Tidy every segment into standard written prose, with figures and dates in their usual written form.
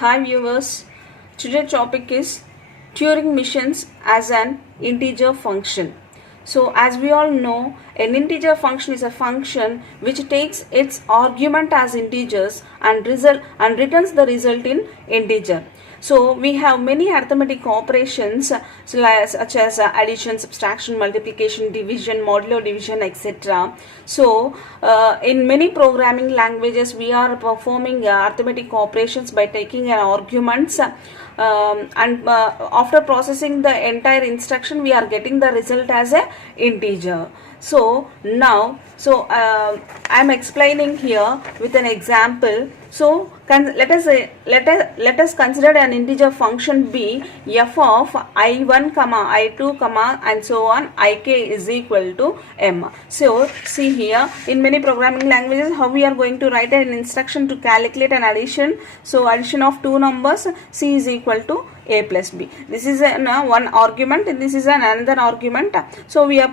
Hi viewers, today's topic is Turing machines as an integer function. So as we all know, an integer function is a function which takes its argument as integers and returns the result in integer. So we have many arithmetic operations such as addition, subtraction, multiplication, division, modulo division, etc. So in many programming languages we are performing arithmetic operations by taking an arguments and after processing the entire instruction we are getting the result as a integer. So now I am explaining here with an example. So let us consider an integer function b f of I1 comma I2 comma and so on ik is equal to m. So see here, in many programming languages how we are going to write an instruction to calculate an addition. So addition of two numbers, c is equal to a plus b. This is one argument and this is another argument. So we are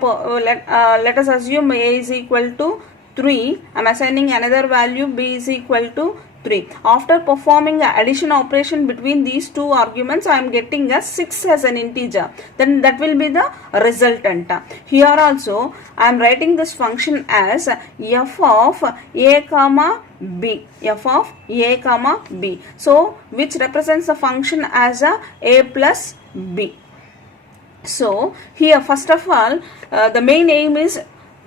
let us assume a is equal to 3. I am assigning another value, b is equal to 3. After performing the addition operation between these two arguments, I am getting a 6 as an integer. Then that will be the resultant. Here also I am writing this function as f of a comma b, f of a comma b. So which represents the function as a plus b. So here first of all the main aim is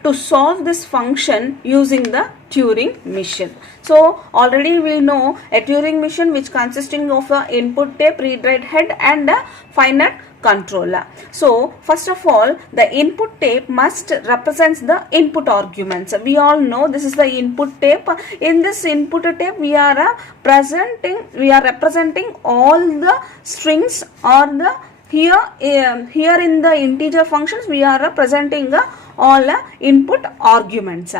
to solve this function using the Turing machine. So already we know a Turing machine which consisting of a input tape, read-write head and a finite controller. So first of all the input tape must represents the input arguments. We all know this is the input tape. In this input tape we are representing all the strings or the here in the integer functions we are representing all input arguments.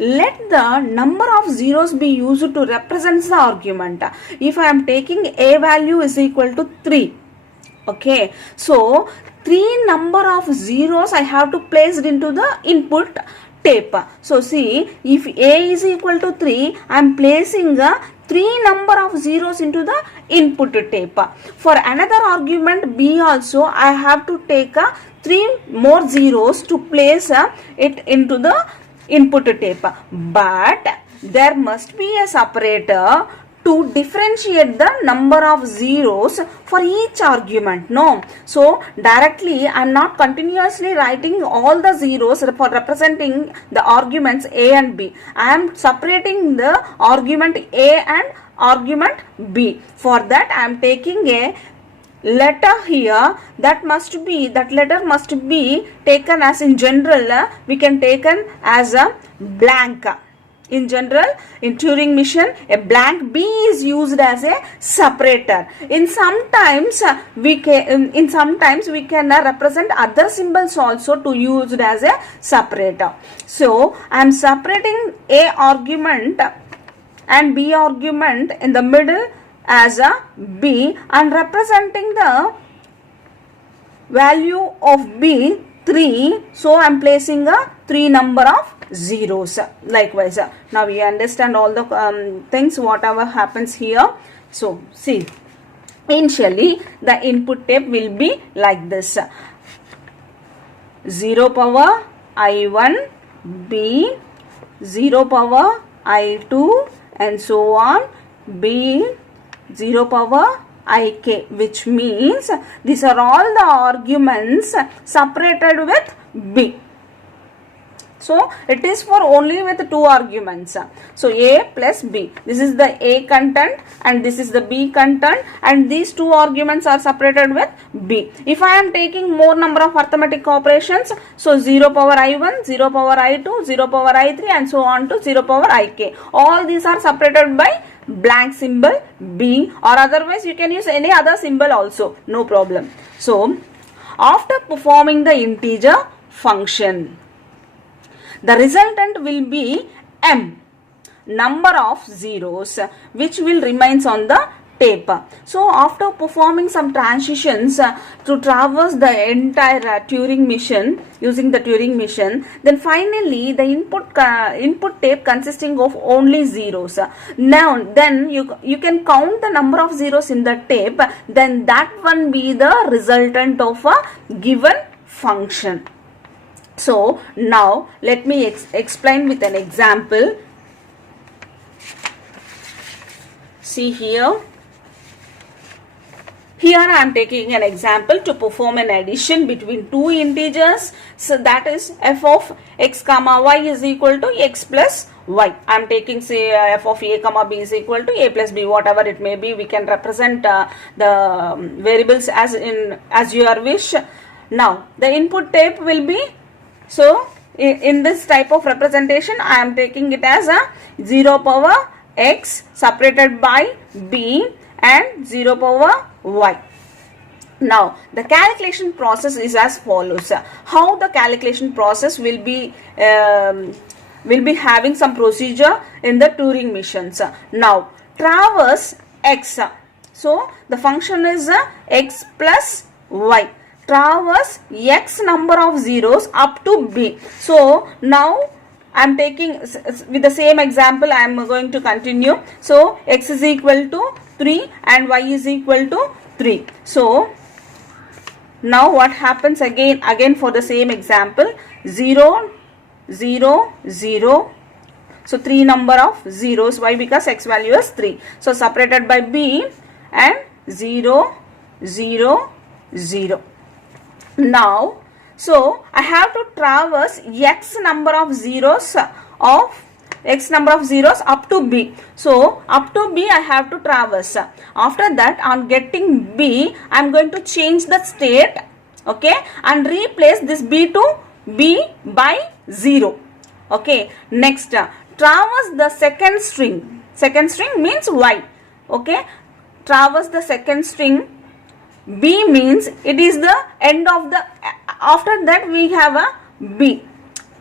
Let the number of zeros be used to represent the argument. If I am taking a value is equal to 3, okay, so 3 number of zeros I have to place it into the input tape. So see, if a is equal to 3, I am placing 3 number of zeros into the input tape. For another argument b also I have to take 3 more zeros to place it into the input tape. But there must be a separator to differentiate the number of zeros for each argument. No, so directly I am not continuously writing all the zeros for representing the arguments a and b. I am separating the argument a and argument b. For that I am taking a letter here that letter must be taken as, in general we can taken as a blank. In general, in Turing machine, a blank B is used as a separator. In sometimes we can represent other symbols also to use it as a separator. So I am separating A argument and B argument in the middle as a B and representing the value of B 3. So I am placing a 3 number of zeros. Likewise, now we understand all the things whatever happens here. So see, initially the input tape will be like this: 0 power I1 B, 0 power I2 and so on B, 0 power ik, which means these are all the arguments separated with b. So it is for only with 2 arguments. So a plus b, this is the a content and this is the b content, and these 2 arguments are separated with b. If I am taking more number of arithmetic operations, so 0 power I1, 0 power I2, 0 power I3 and so on to 0 power ik. All these are separated by blank symbol b, or otherwise you can use any other symbol also, no problem. So after performing the integer function, the resultant will be m, number of zeros, which will remains on the tape. So after performing some transitions to traverse the entire Turing machine using the Turing machine, then finally the input tape consisting of only zeros. Now then you can count the number of zeros in the tape, then that one be the resultant of a given function. So now let me explain with an example. See here. Here I am taking an example to perform an addition between two integers. So that is f of x comma y is equal to x plus y. I am taking say f of a comma b is equal to a plus b, whatever it may be. We can represent the variables as your wish. Now the input tape will be, so in this type of representation I am taking it as a 0 power x separated by b and 0 power y. Now the calculation process is as follows. How the calculation process will be having some procedure in the Turing machines. Now traverse x. So the function is x plus y. Traverse x number of zeros up to b. So now I am taking with the same example, I am going to continue. So x is equal to 3 and y is equal to 3. So now what happens again for the same example, 0 0 0. So 3 number of zeros. Why? Because x value is 3. So separated by b and 0 0 0. Now so I have to traverse x number of zeros up to b. So up to b I have to traverse. After that, on getting b, I am going to change the state, okay, and replace this b to b by 0. Okay, next traverse the second string. Second string means y. Okay, traverse the second string. B means it is the end of the, after that we have a b.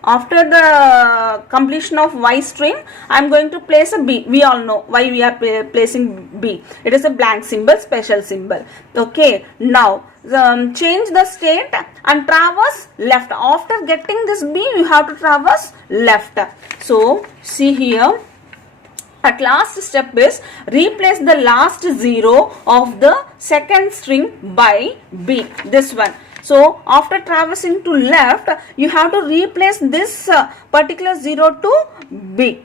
After the completion of y string, I am going to place a b. We all know why we are placing b. It is a blank symbol, special symbol. Okay, now change the state and traverse left. After getting this b, you have to traverse left. So see here, at last step is replace the last 0 of the second string by b, this one. So after traversing to left, you have to replace this particular 0 to b.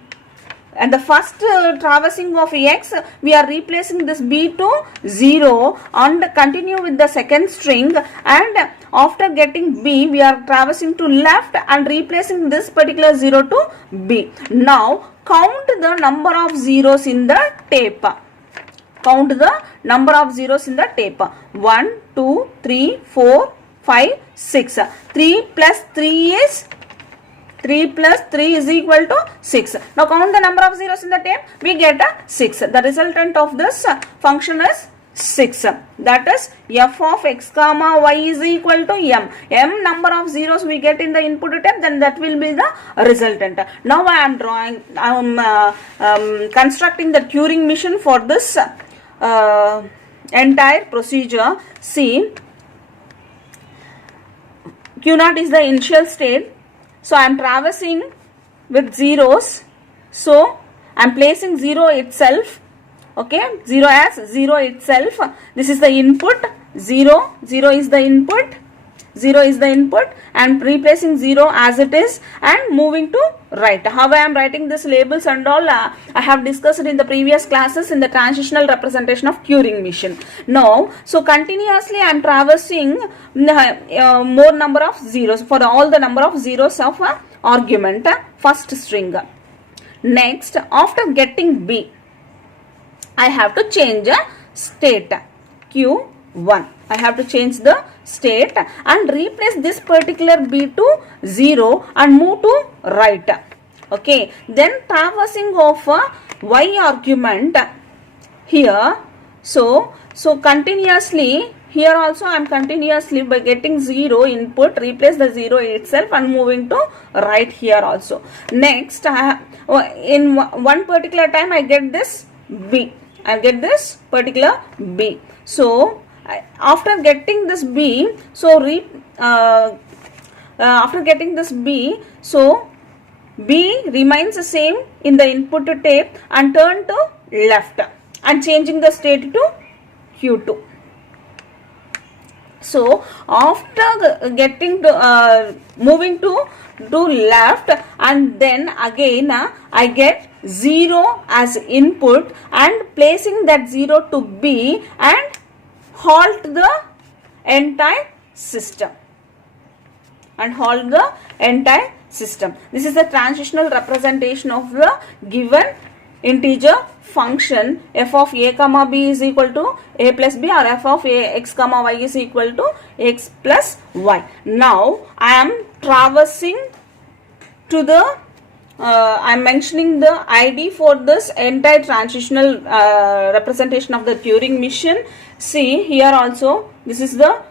And the first traversing of x, we are replacing this b to 0 and continue with the second string, and after getting b, we are traversing to left and replacing this particular 0 to b. Now count the number of zeros in the tape. Count the number of zeros in the tape. 1, 2, 3, 4, 5, 6. 3 plus 3 is 3 plus 3 is equal to 6. Now count the number of zeros in the tape. We get a 6. The resultant of this function is 6. That is f of x comma y is equal to m. M number of zeros we get in the input tape, then that will be the resultant. Now I am constructing the Turing machine for this entire procedure. See, Q0 is the initial state. So I am traversing with zeros. So I am placing 0 itself. Okay, 0 as 0 itself. This is the input. 0 is the input. 0 is the input, and replacing 0 as it is and moving to right. How I am writing these labels and all, I have discussed in the previous classes in the transitional representation of Turing machine. Now, so continuously I am traversing more number of zeros for all the number of zeros of argument, first string. Next, after getting b, I have to change a state Q1. I have to change the state and replace this particular b to 0 and move to right. Okay, then traversing of y argument here. So continuously here also I am continuously by getting 0 input, replace the 0 itself and moving to right here also. Next, in one particular time I get this b. I get this particular b. So after getting this b, so after getting this b, so b remains the same in the input tape and turn to left and changing the state to Q2. So after getting to moving to left, and then again I get 0 as input and placing that 0 to B and halt the entire system. This is the transitional representation of the given integer function f of a comma b is equal to a plus b, or f of a x comma y is equal to x plus y. Now I am traversing to the I am mentioning the ID for this entire transitional representation of the Turing machine. See here also, this is the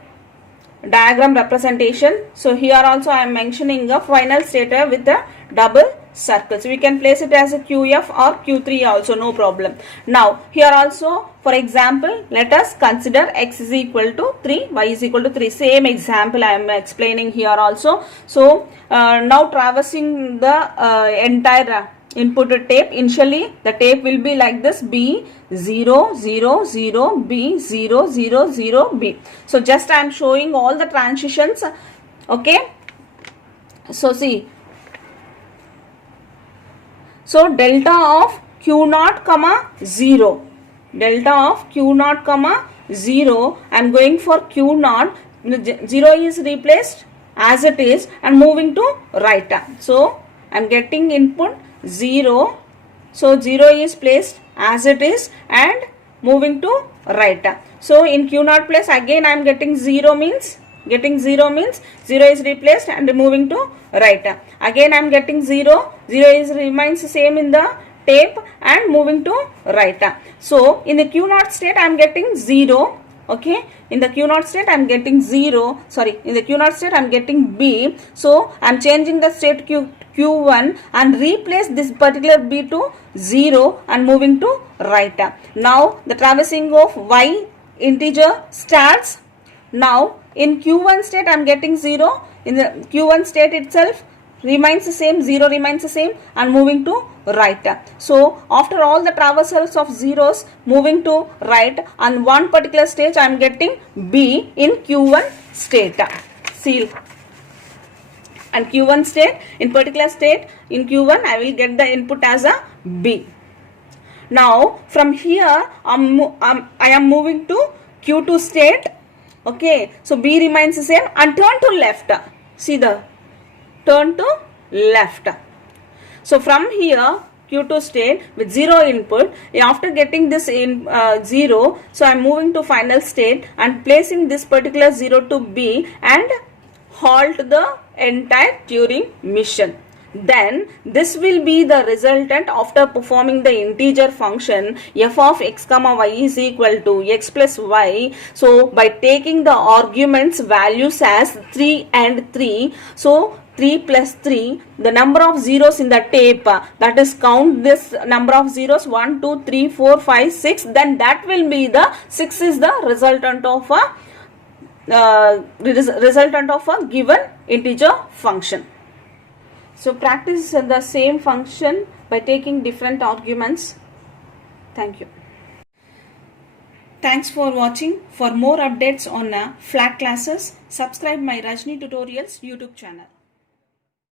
diagram representation. So here also I am mentioning a final stator with a double circle. So we can place it as a QF or Q3 also, no problem. Now here also, for example, let us consider x is equal to 3, y is equal to 3. Same example I am explaining here also. So now traversing the entire input tape. Initially the tape will be like this: B 0 0 0 B 0 0 0 B. So just I am showing all the transitions. Okay, so see, so delta of Q0 comma 0, delta of Q0 comma 0, I am going for Q0. 0 is replaced as it is and moving to right. So I am getting input 0. So 0 is placed as it is and moving to right. So in Q0 place again I am getting 0 means 0 is replaced and moving to right. Again I am getting 0. 0 is remains same in the tape and moving to right. So in the Q0 state I am getting 0. Okay, in the Q0 state I am getting 0. Sorry, in the Q0 state I am getting B. So I am changing the state Q1 and replace this particular B to 0 and moving to right. Now the traversing of Y integer starts. Now in Q1 state I am getting 0. In the Q1 state itself remains the same, 0 remains the same and moving to right. So after all the traversals of zeros moving to right, on one particular stage I am getting B in Q1 state. Seal. And Q1 state, in particular state in Q1 I will get the input as a B. Now from here I am moving to Q2 state. Okay, so B remains the same and turn to left. See the turn to left. So from here Q2 state with 0 input, after getting this in 0, so I am moving to final state and placing this particular 0 to B and halt the entire Turing mission. Then this will be the resultant after performing the integer function f of x comma y is equal to x plus y. So by taking the arguments values as 3 and 3, so 3 plus 3, the number of zeros in the tape, that is count this number of zeros 1 2 3 4 5 6, then that will be the 6 is the resultant of a given integer function. So practice the same function by taking different arguments. Thank you. Thanks for watching. For more updates on flat classes, subscribe my Rajni Tutorials YouTube channel.